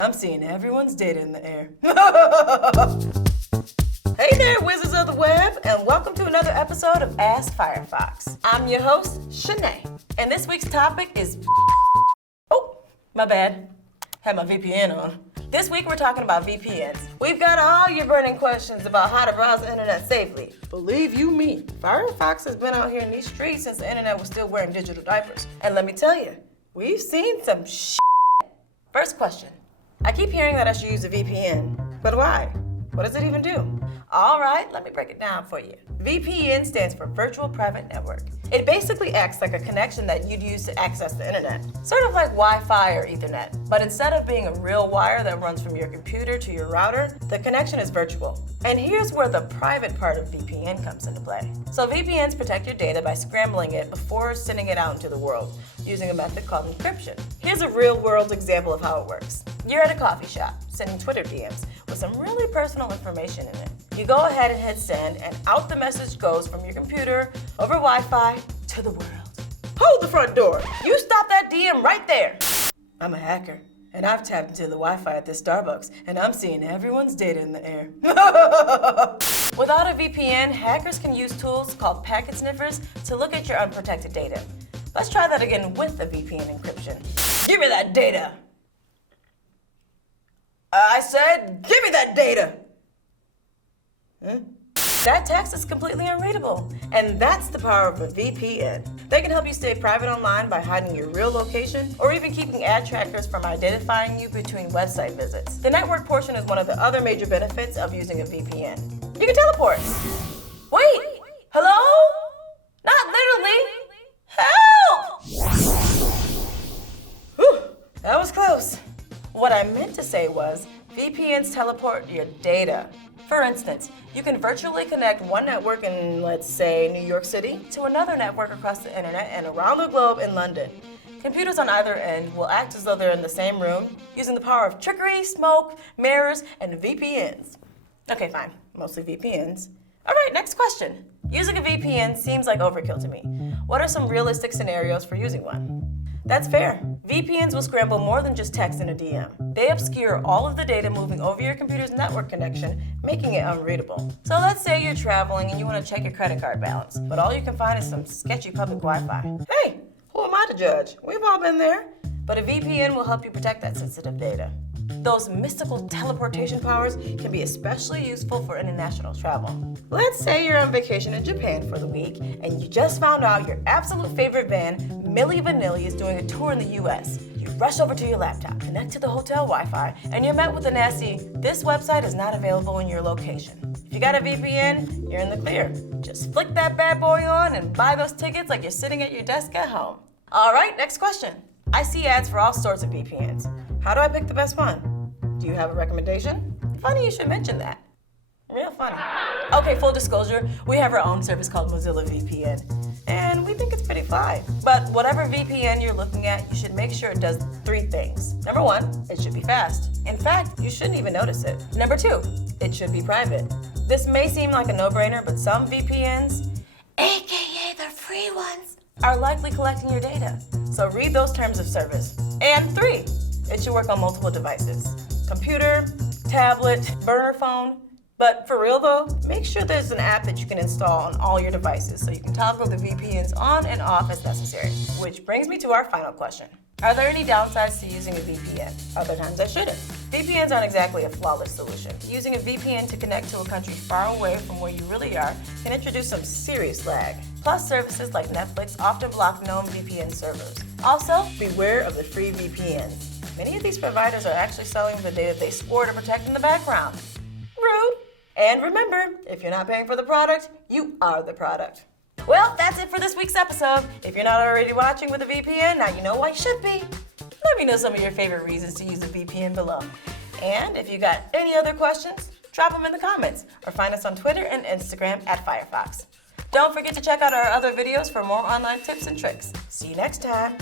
I'm seeing everyone's data in the air. Hey there, wizards of the web, and welcome to another episode of Ask Firefox. I'm your host, Shanae, and this week's topic is... Oh, my bad. Had my VPN on. This week we're talking about VPNs. We've got all your burning questions about how to browse the internet safely. Believe you me, Firefox has been out here in these streets since the internet was still wearing digital diapers. And let me tell you, we've seen some shit. First question. I keep hearing that I should use a VPN, but why? What does it even do? All right, let me break it down for you. VPN stands for Virtual Private Network. It basically acts like a connection that you'd use to access the internet. Sort of like Wi-Fi or Ethernet. But instead of being a real wire that runs from your computer to your router, the connection is virtual. And here's where the private part of VPN comes into play. So VPNs protect your data by scrambling it before sending it out into the world, using a method called encryption. Here's a real-world example of how it works. You're at a coffee shop, sending Twitter DMs with some really personal information in it. You go ahead and hit send, and out the message goes from your computer over Wi-Fi to the world. Hold the front door. You stop that DM right there. I'm a hacker, and I've tapped into the Wi-Fi at this Starbucks, and I'm seeing everyone's data in the air. Without a VPN, hackers can use tools called packet sniffers to look at your unprotected data. Let's try that again with the VPN encryption. Give me that data. I said, give me that data. That text is completely unreadable, and that's the power of a VPN. They can help you stay private online by hiding your real location or even keeping ad trackers from identifying you between website visits. The network portion is one of the other major benefits of using a VPN. You can teleport. Wait, hello? Not literally. Help! Whew, that was close. What I meant to say was, VPNs teleport your data. For instance, you can virtually connect one network in, let's say, New York City to another network across the internet and around the globe in London. Computers on either end will act as though they're in the same room, using the power of trickery, smoke, mirrors, and VPNs. Okay, fine, mostly VPNs. All right, next question. Using a VPN seems like overkill to me. What are some realistic scenarios for using one? That's fair. VPNs will scramble more than just text in a DM. They obscure all of the data moving over your computer's network connection, making it unreadable. So let's say you're traveling and you want to check your credit card balance, but all you can find is some sketchy public Wi-Fi. Hey, who am I to judge? We've all been there. But a VPN will help you protect that sensitive data. Those mystical teleportation powers can be especially useful for international travel. Let's say you're on vacation in Japan for the week and you just found out your absolute favorite band, Milli Vanilli, is doing a tour in the US. You rush over to your laptop, connect to the hotel Wi-Fi, and you're met with a nasty, "This website is not available in your location." If you got a VPN, you're in the clear. Just flick that bad boy on and buy those tickets like you're sitting at your desk at home. All right, next question. I see ads for all sorts of VPNs. How do I pick the best one? Do you have a recommendation? Funny you should mention that. Real funny. Okay, full disclosure, we have our own service called Mozilla VPN, and we think it's pretty fly. But whatever VPN you're looking at, you should make sure it does 3 things. Number 1, it should be fast. In fact, you shouldn't even notice it. Number 2, it should be private. This may seem like a no-brainer, but some VPNs, aka the free ones, are likely collecting your data. So read those terms of service. And 3, it should work on multiple devices. Computer, tablet, burner phone. But for real though, make sure there's an app that you can install on all your devices so you can toggle the VPNs on and off as necessary. Which brings me to our final question. Are there any downsides to using a VPN? Other times I shouldn't. VPNs aren't exactly a flawless solution. Using a VPN to connect to a country far away from where you really are can introduce some serious lag. Plus, services like Netflix often block known VPN servers. Also, beware of the free VPNs. Many of these providers are actually selling the data they swore to protect in the background. Rude. And remember, if you're not paying for the product, you are the product. Well, that's it for this week's episode. If you're not already watching with a VPN, now you know why you should be. Let me know some of your favorite reasons to use a VPN below. And if you got any other questions, drop them in the comments or find us on Twitter and Instagram at Firefox. Don't forget to check out our other videos for more online tips and tricks. See you next time.